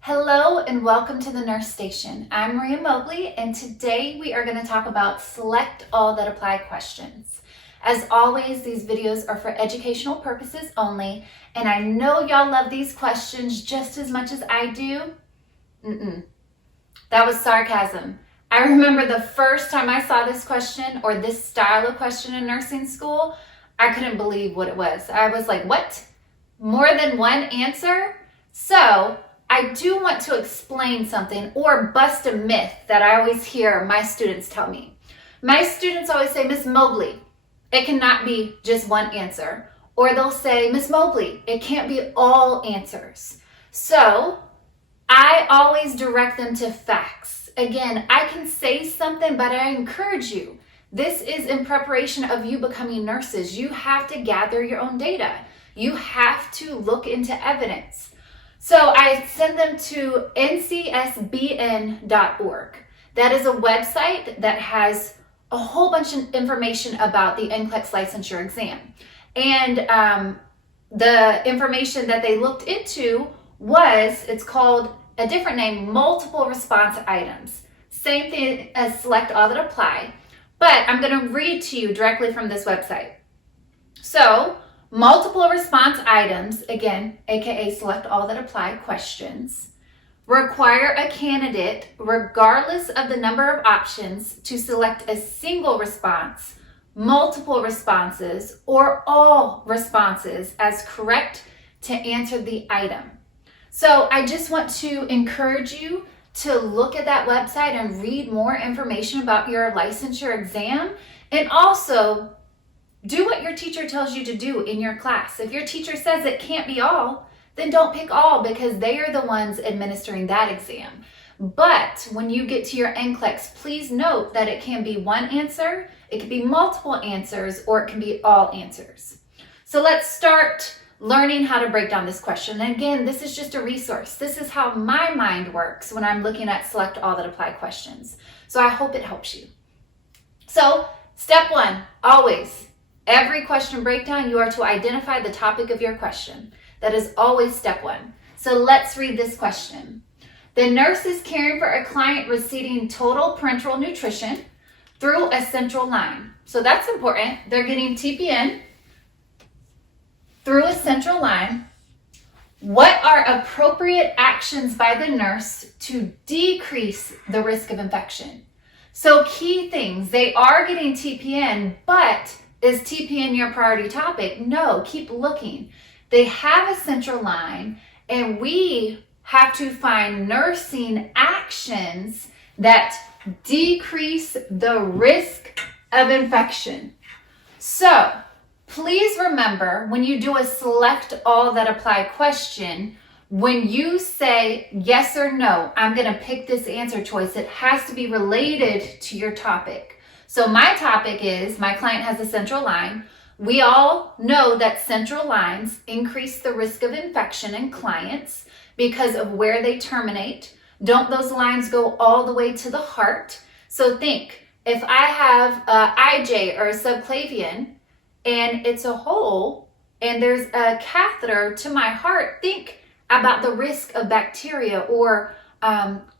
Hello and welcome to the Nurse Station. I'm Maria Mobley and today we are going to talk about select all that apply questions. As always, these videos are for educational purposes only, and I know y'all love these questions just as much as I do. That was sarcasm. I remember the first time I saw this question or this style of question in nursing school, I couldn't believe what it was. I was like, what? More than one answer? So I do want to explain something or bust a myth that I always hear my students tell me. My students always say, Miss Mobley, it cannot be just one answer. Or they'll say, Miss Mobley, it can't be all answers. So I always direct them to facts. Again, I can say something, but I encourage you. This is in preparation of you becoming nurses. You have to gather your own data. You have to look into evidence. So I send them to ncsbn.org. That is a website that has a whole bunch of information about the NCLEX licensure exam. And the information that they looked into it's called a different name, multiple response items. Same thing as select all that apply, but I'm going to read to you directly from this website. So, multiple response items, again, aka select all that apply questions, require a candidate, regardless of the number of options, to select a single response, multiple responses, or all responses as correct to answer the item. So I just want to encourage you to look at that website and read more information about your licensure exam, and also do what your teacher tells you to do in your class. If your teacher says it can't be all, then don't pick all because they are the ones administering that exam. But when you get to your NCLEX, please note that it can be one answer, it can be multiple answers, or it can be all answers. So let's start learning how to break down this question. And again, this is just a resource. This is how my mind works when I'm looking at select all that apply questions. So I hope it helps you. So step one, always, every question breakdown, you are to identify the topic of your question. That is always step one. So let's read this question. The nurse is caring for a client receiving total parenteral nutrition through a central line. So that's important. They're getting TPN through a central line. What are appropriate actions by the nurse to decrease the risk of infection? So key things, they are getting TPN, but is TPN your priority topic? No, keep looking. They have a central line, and we have to find nursing actions that decrease the risk of infection. So please remember, when you do a select all that apply question, when you say yes or no, I'm going to pick this answer choice, it has to be related to your topic. So my topic is, my client has a central line. We all know that central lines increase the risk of infection in clients because of where they terminate. Don't those lines go all the way to the heart? So think, if I have a IJ or a subclavian and it's a hole and there's a catheter to my heart, think about the risk of bacteria or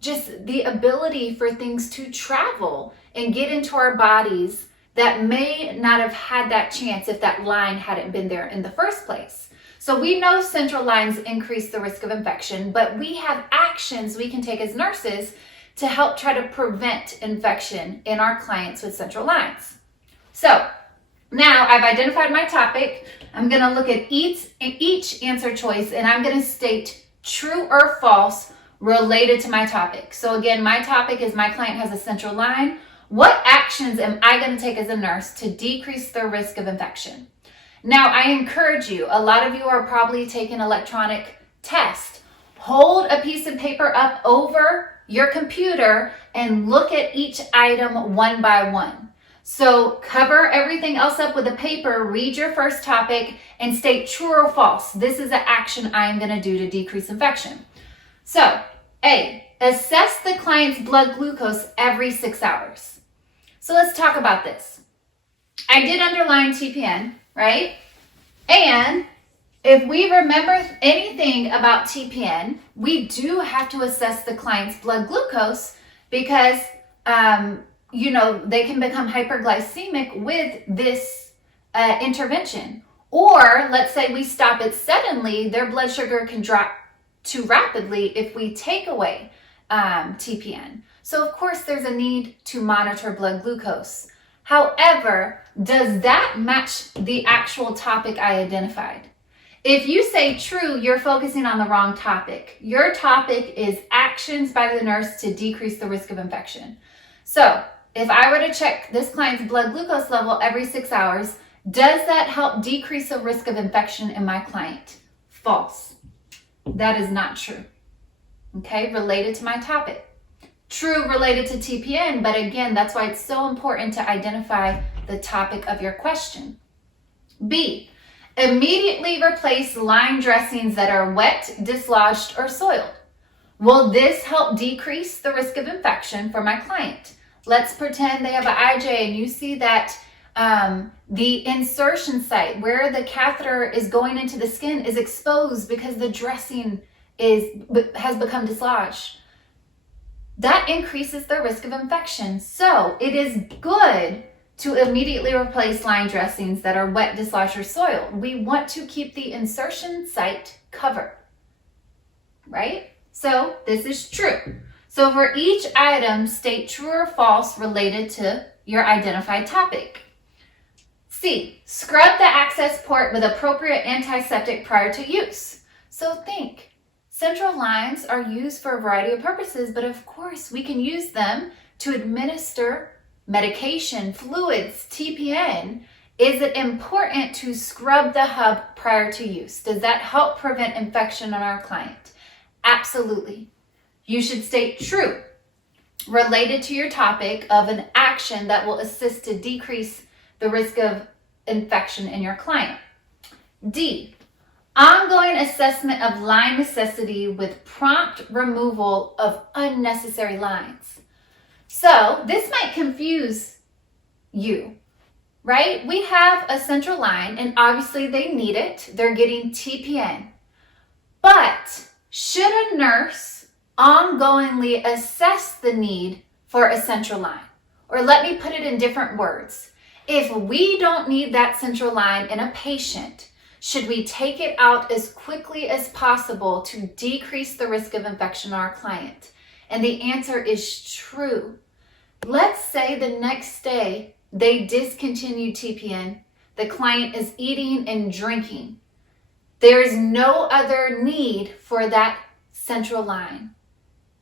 just the ability for things to travel and get into our bodies that may not have had that chance if that line hadn't been there in the first place. So we know central lines increase the risk of infection, but we have actions we can take as nurses to help try to prevent infection in our clients with central lines. So now I've identified my topic. I'm going to look at each answer choice, and I'm going to state true or false related to my topic. So again, my topic is my client has a central line. What actions am I going to take as a nurse to decrease the risk of infection? Now, I encourage you, a lot of you are probably taking electronic tests. Hold a piece of paper up over your computer and look at each item one by one. So cover everything else up with a paper, read your first topic, and state true or false. This is an action I am going to do to decrease infection. So, A, assess the client's blood glucose every 6 hours. So let's talk about this. I did underline TPN, right? And If we remember anything about TPN, we do have to assess the client's blood glucose because, they can become hyperglycemic with this intervention. Or let's say we stop it suddenly, their blood sugar can drop too rapidly if we take away TPN. So of course there's a need to monitor blood glucose. However, does that match the actual topic I identified? If you say true, you're focusing on the wrong topic. Your topic is actions by the nurse to decrease the risk of infection. So if I were to check this client's blood glucose level every 6 hours, does that help decrease the risk of infection in my client? False. That is not true. Okay, related to my topic. True related to TPN, but again, that's why it's so important to identify the topic of your question. B, immediately replace line dressings that are wet, dislodged, or soiled. Will this help decrease the risk of infection for my client? Let's pretend they have an IJ and you see that the insertion site where the catheter is going into the skin is exposed because the dressing has become dislodged. That increases the risk of infection. So it is good to immediately replace line dressings that are wet, dislodged, or soiled. We want to keep the insertion site covered, right? So this is true. So for each item, state true or false related to your identified topic. C, scrub the access port with appropriate antiseptic prior to use. So think, central lines are used for a variety of purposes, but of course we can use them to administer medication, fluids, TPN. Is it important to scrub the hub prior to use? Does that help prevent infection on our client? Absolutely. You should state true related to your topic of an action that will assist to decrease the risk of infection in your client. D, ongoing assessment of line necessity with prompt removal of unnecessary lines. So this might confuse you, right? We have a central line and obviously they need it. They're getting TPN. But should a nurse ongoingly assess the need for a central line? Or let me put it in different words. If we don't need that central line in a patient, should we take it out as quickly as possible to decrease the risk of infection in our client? And the answer is true. Let's say the next day they discontinue TPN, the client is eating and drinking. There is no other need for that central line.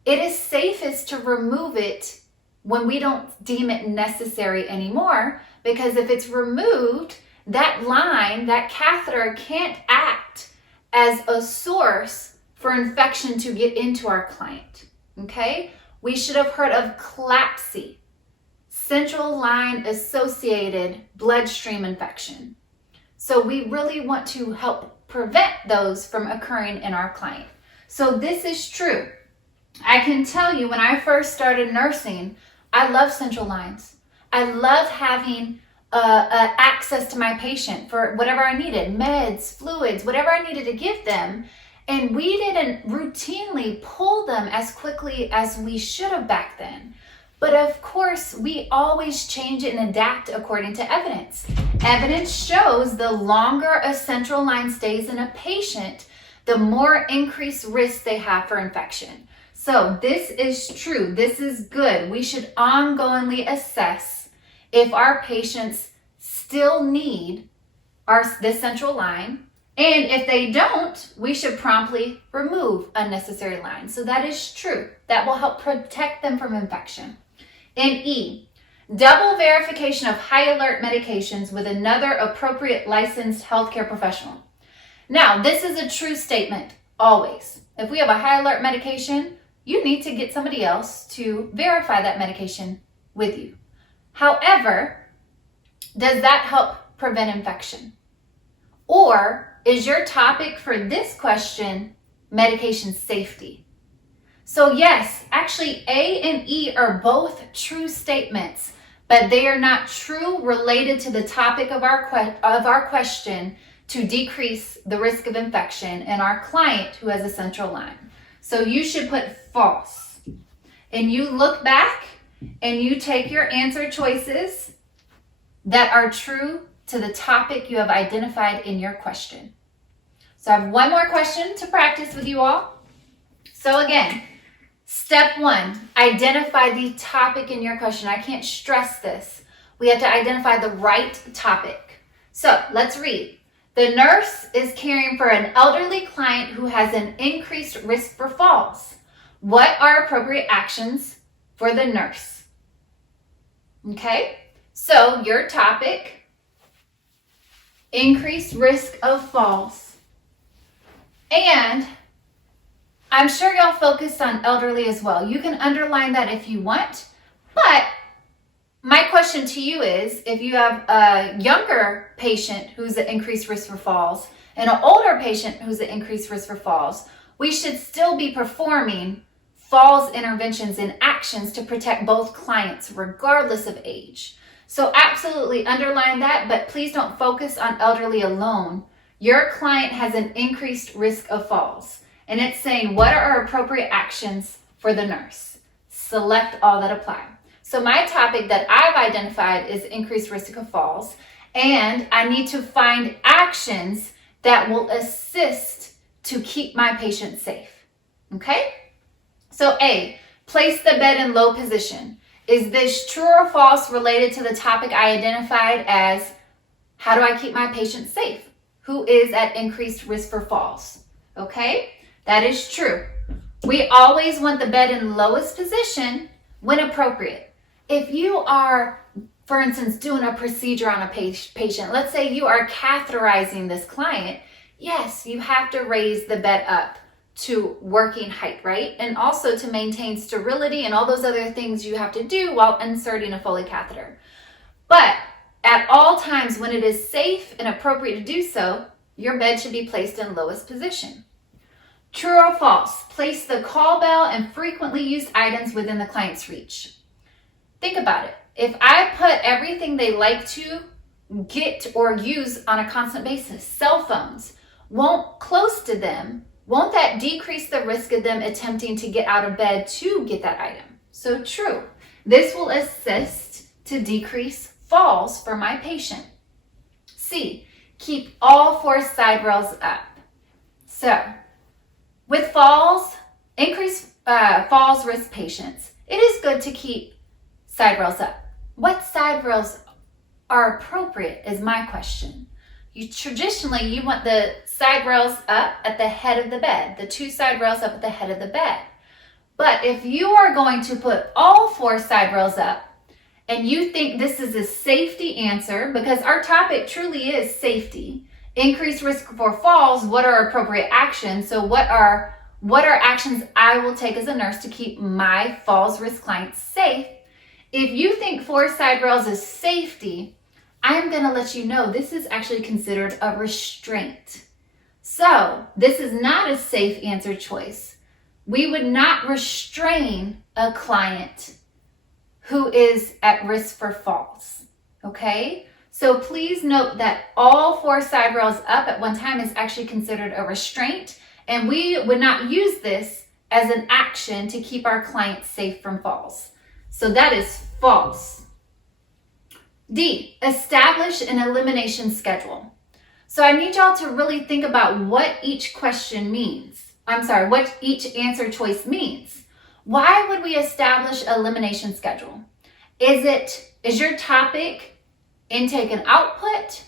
It is safest to remove it when we don't deem it necessary anymore, because if it's removed, that line, that catheter can't act as a source for infection to get into our client, okay? We should have heard of CLABSI, central line associated bloodstream infection. So we really want to help prevent those from occurring in our client. So this is true. I can tell you when I first started nursing, I love central lines. I love having access to my patient for whatever I needed, meds, fluids, whatever I needed to give them. And we didn't routinely pull them as quickly as we should have back then. But of course, we always change it and adapt according to evidence. Evidence shows the longer a central line stays in a patient, the more increased risk they have for infection. So this is true. This is good. We should ongoingly assess if our patients still need this central line. And if they don't, we should promptly remove unnecessary lines. So that is true. That will help protect them from infection. And E, double verification of high alert medications with another appropriate licensed healthcare professional. Now, this is a true statement, always. If we have a high alert medication, you need to get somebody else to verify that medication with you. However, does that help prevent infection? Or is your topic for this question medication safety? So yes, actually A and E are both true statements, but they are not true related to the topic of our question to decrease the risk of infection in our client who has a central line. So you should put false. And you look back and you take your answer choices that are true to the topic you have identified in your question. So I have one more question to practice with you all. So again, step 1, identify the topic in your question. I can't stress this. We have to identify the right topic. So let's read. The nurse is caring for an elderly client who has an increased risk for falls. What are appropriate actions for the nurse? Okay, so your topic, increased risk of falls. And I'm sure y'all focused on elderly as well. You can underline that if you want, but my question to you is, if you have a younger patient who's at increased risk for falls and an older patient who's at increased risk for falls, we should still be performing falls interventions and actions to protect both clients regardless of age. So absolutely underline that, but please don't focus on elderly alone. Your client has an increased risk of falls, and it's saying what are our appropriate actions for the nurse. Select all that apply. So my topic that I've identified is increased risk of falls, and I need to find actions that will assist to keep my patient safe. Okay? So A, place the bed in low position. Is this true or false related to the topic I identified as how do I keep my patient safe? Who is at increased risk for falls? Okay? That is true. We always want the bed in lowest position when appropriate. If you are, for instance, doing a procedure on a patient, let's say you are catheterizing this client, yes, you have to raise the bed up to working height, right? And also to maintain sterility and all those other things you have to do while inserting a Foley catheter. But at all times when it is safe and appropriate to do so, your bed should be placed in lowest position. True or false? Place the call bell and frequently used items within the client's reach. Think about it. If I put everything they like to get or use on a constant basis, cell phones, close to them, won't that decrease the risk of them attempting to get out of bed to get that item? So true. This will assist to decrease falls for my patient. C, keep all 4 side rails up. So, with falls, increased falls risk patients, it is good to keep side rails up. What side rails are appropriate is my question. Traditionally, you want the side rails up at the head of the bed, the 2 side rails up at the head of the bed. But if you are going to put all 4 side rails up and you think this is a safety answer, because our topic truly is safety, increased risk for falls, what are appropriate actions? So what are actions I will take as a nurse to keep my falls risk clients safe? If you think 4 side rails is safety, I'm going to let you know this is actually considered a restraint. So this is not a safe answer choice. We would not restrain a client who is at risk for falls. Okay? So please note that all 4 side rails up at one time is actually considered a restraint, and we would not use this as an action to keep our clients safe from falls. So that is false. D, establish an elimination schedule. So I need y'all to really think about what each question means. What each answer choice means. Why would we establish an elimination schedule? Is your topic intake and output?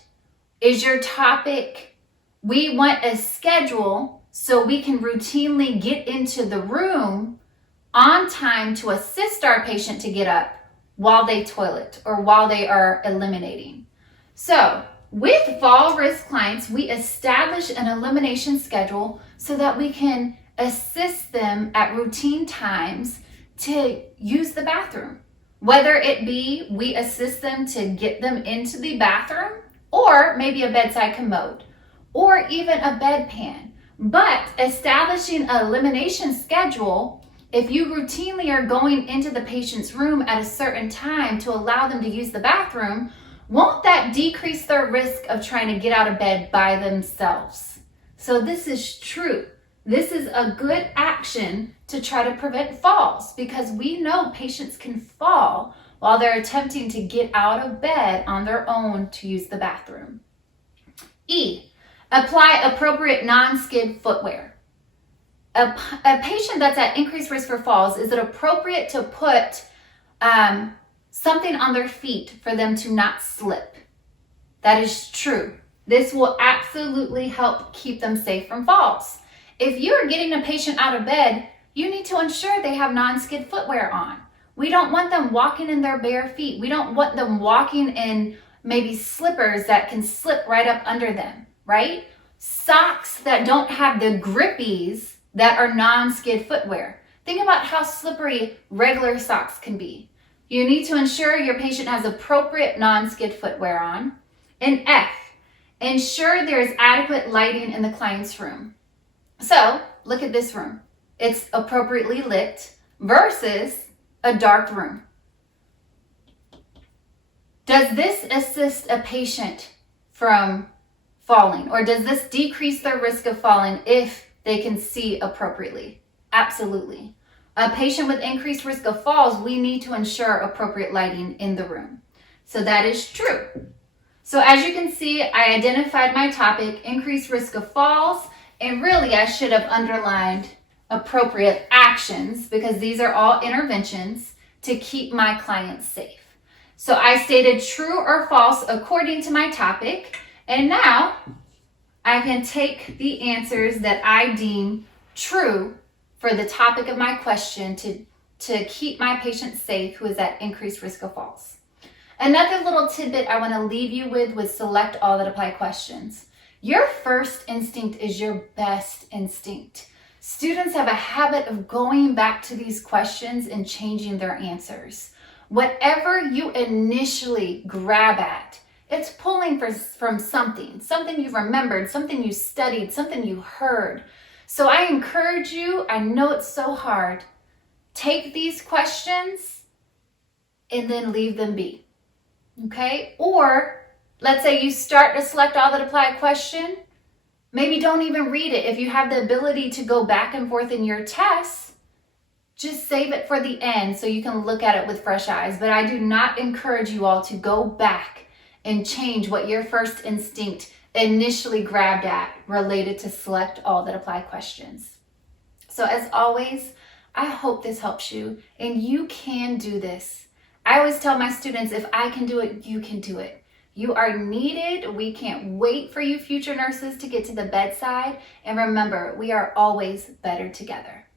Is your topic, we want a schedule so we can routinely get into the room on time to assist our patient to get up while they toilet or while they are eliminating? So with fall risk clients, we establish an elimination schedule so that we can assist them at routine times to use the bathroom. Whether it be we assist them to get them into the bathroom, or maybe a bedside commode, or even a bedpan. But establishing an elimination schedule, if you routinely are going into the patient's room at a certain time to allow them to use the bathroom, won't that decrease their risk of trying to get out of bed by themselves? So this is true. This is a good action to try to prevent falls, because we know patients can fall while they're attempting to get out of bed on their own to use the bathroom. E, apply appropriate non-skid footwear. A patient that's at increased risk for falls, is it appropriate to put something on their feet for them to not slip? That is true. This will absolutely help keep them safe from falls. If you're getting a patient out of bed, you need to ensure they have non-skid footwear on. We don't want them walking in their bare feet. We don't want them walking in maybe slippers that can slip right up under them, right? Socks that don't have the grippies that are non-skid footwear. Think about how slippery regular socks can be. You need to ensure your patient has appropriate non-skid footwear on. And F, ensure there is adequate lighting in the client's room. So look at this room. It's appropriately lit versus a dark room. Does this assist a patient from falling, or does this decrease their risk of falling if they can see appropriately? Absolutely. A patient with increased risk of falls, we need to ensure appropriate lighting in the room. So that is true. So as you can see, I identified my topic, increased risk of falls, and really I should have underlined appropriate actions, because these are all interventions to keep my clients safe. So I stated true or false according to my topic, and now I can take the answers that I deem true for the topic of my question to keep my patient safe who is at increased risk of falls. Another little tidbit I want to leave you with select all that apply questions. Your first instinct is your best instinct. Students have a habit of going back to these questions and changing their answers. Whatever you initially grab at, it's pulling from something you've remembered, something you studied, something you heard. So I encourage you, I know it's so hard, take these questions and then leave them be, okay? Or let's say you start to select all that apply question, maybe don't even read it. If you have the ability to go back and forth in your tests, just save it for the end so you can look at it with fresh eyes. But I do not encourage you all to go back and change what your first instinct initially grabbed at related to select all that apply questions. So as always, I hope this helps you, and you can do this. I always tell my students, if I can do it, you can do it. You are needed. We can't wait for you future nurses to get to the bedside. And remember, we are always better together.